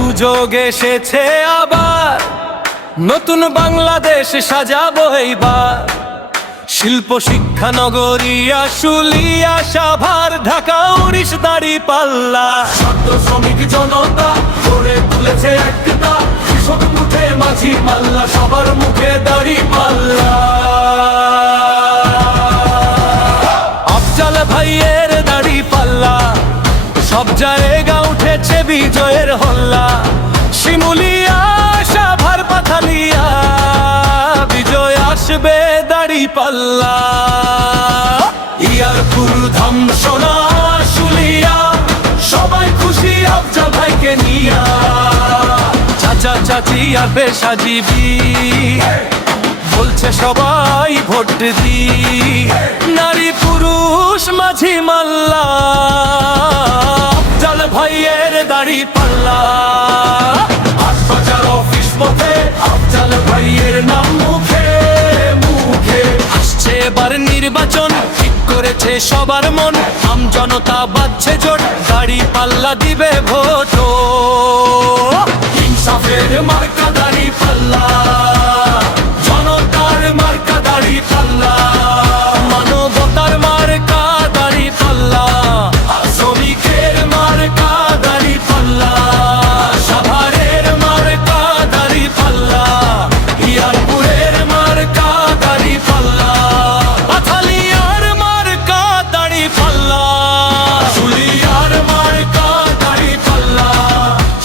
সুযোগ এসেছে আবার, নতুন বাংলাদেশ সাজাবো এইবার। শিল্প শিক্ষা নগরী আশুলিয়া সাভার ঢাকা 19 দাঁড়িপাল্লা। ছাত্র শ্রমিক জনতা গড়ে তুলেছে একটা, কৃষক মুখে মাঝি মাল্লা, সবার মুখে দাঁড়িপাল্লা। আফজাল ভাইয়ের দাঁড়িপাল্লা, সব জায়গা উঠেছে বিজয়ের হল্লা। শিমুলিয়া সাভার পাথালিয়া, বিজয় আসবে দাঁড়িপাল্লা। ইয়ারপুর ধামসোনা আশুলিয়া, সবাই খুশি আফজাল ভাইকে নিয়া। চাচা চাচি আর পেশাজীবী বলছে সবাই ভোট দি। নারী পুরুষ মাঝি মাল্লা, আফজাল ভাইয়ের দাঁড়িপাল্লা। হাটবাজার অফিস পথে আফজাল ভাইয়ের নাম মুখে মুখে। আসছে এবার নির্বাচন, ঠিক করেছে সবার মন। আম জনতা বাজছে জোট, দাঁড়িপাল্লা দিবে ভোট। ইনসাফের মার্কা দাঁড়িপাল্লা, জনতার মার্কা দাঁড়িপাল্লা। মানবতার মার্কা দাঁড়িপাল্লা, শ্রমিকের মার্কা দাঁড়িপাল্লা, সাভারের মার্কা দাঁড়িপাল্লা, ইয়ারপুরের মার্কা দাঁড়িপাল্লা, পাথালিয়ার মার্কা দাঁড়িপাল্লা, আশুলিয়ার মার্কা দাঁড়িপাল্লা,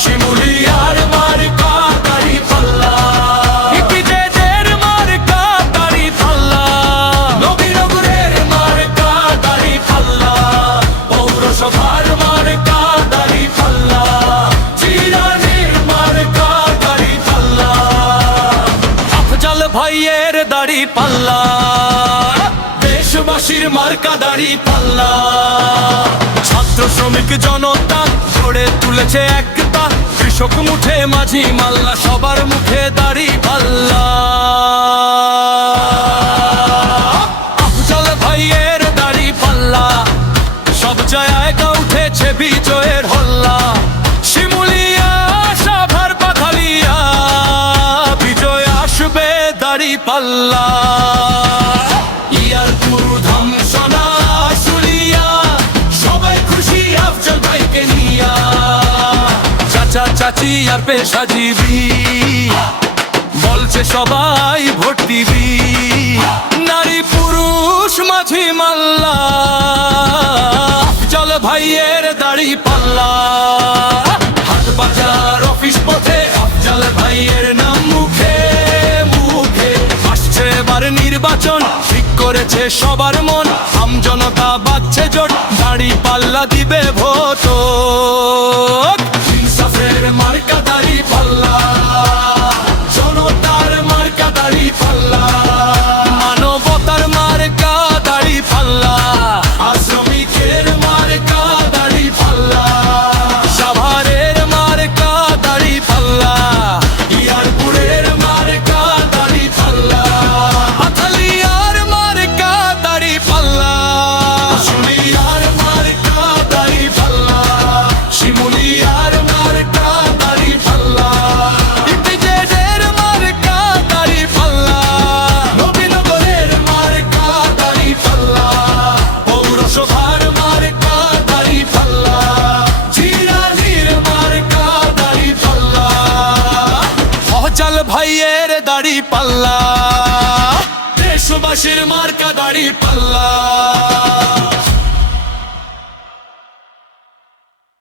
শিমুলিয়ার মার্কা দাঁড়িপাল্লা, ইপিজেডের মার্কা দাঁড়িপাল্লা, নবীনগরের মার্কা দাঁড়িপাল্লা, পৌরসভার মার্কা দাঁড়িপাল্লা, জিরানির মার্কা দাঁড়িপাল্লা। আফজাল ভাইয়ের দাঁড়িপাল্লা, দেশবাসীর মার্কা দাঁড়িপাল্লা। ছাত্র শ্রমিক জনতা গড়ে তুলেছে একতা, কৃষক মুঠে মাঝি মাল্লা, সবার মুখে দাঁড়িপাল্লা। আফজাল ভাইয়ের দাঁড়িপাল্লা, সব জায়গা উঠেছে বিজয়ের হল্লা। শিমুলিয়া সাভার পাথালিয়া, বিজয় আসবে দাঁড়িপাল্লা। ইয়ারপুর ধামসোনা আশুলিয়া, সবাই খুশি আফজাল ভাইকে নিয়া। চাচা চাচি আর পেশাজীবী বলছে সবাই ভোট দিবি। নারী পুরুষ মাঝি মাল্লা, আফজাল ভাইয়ের দাঁড়িপাল্লা। হাটবাজার অফিস পথে আফজাল ভাইয়ের নাম মুখে মুখে। আসছে এবার নির্বাচন, ঠিক করেছে সবার মন। আম জনতা বাজছে জোট, দাঁড়িপাল্লা দিবে ভোট। ইনসাফের মার্কা দাঁড়িপাল্লা, জনতার মার্কা দাঁড়িপাল্লা, মানবতার মার্কা দাঁড়িপাল্লা, শ্রমিকের মার্কা দাঁড়িপাল্লা, সাভারের মার্কা দাঁড়িপাল্লা, ইয়ারপুরের মার্কা দাঁড়িপাল্লা, পাথালিয়ার মার্কা দাঁড়িপাল্লা, আশুলিয়ার মার্কা দাঁড়িপাল্লা, শিমুলিয়ার মার্কা দাঁড়িপাল্লা, ইপিজেডের মার্কা দাঁড়িপাল্লা, নবীনগরের মার্কা দাঁড়িপাল্লা, পৌরসভার মার্কা দাঁড়িপাল্লা, জিরানির মার্কা দাঁড়িপাল্লা। আফজাল ভাইয়ের দাঁড়িপাল্লা, দেশবাসীর মার্কা দাঁড়িপাল্লা।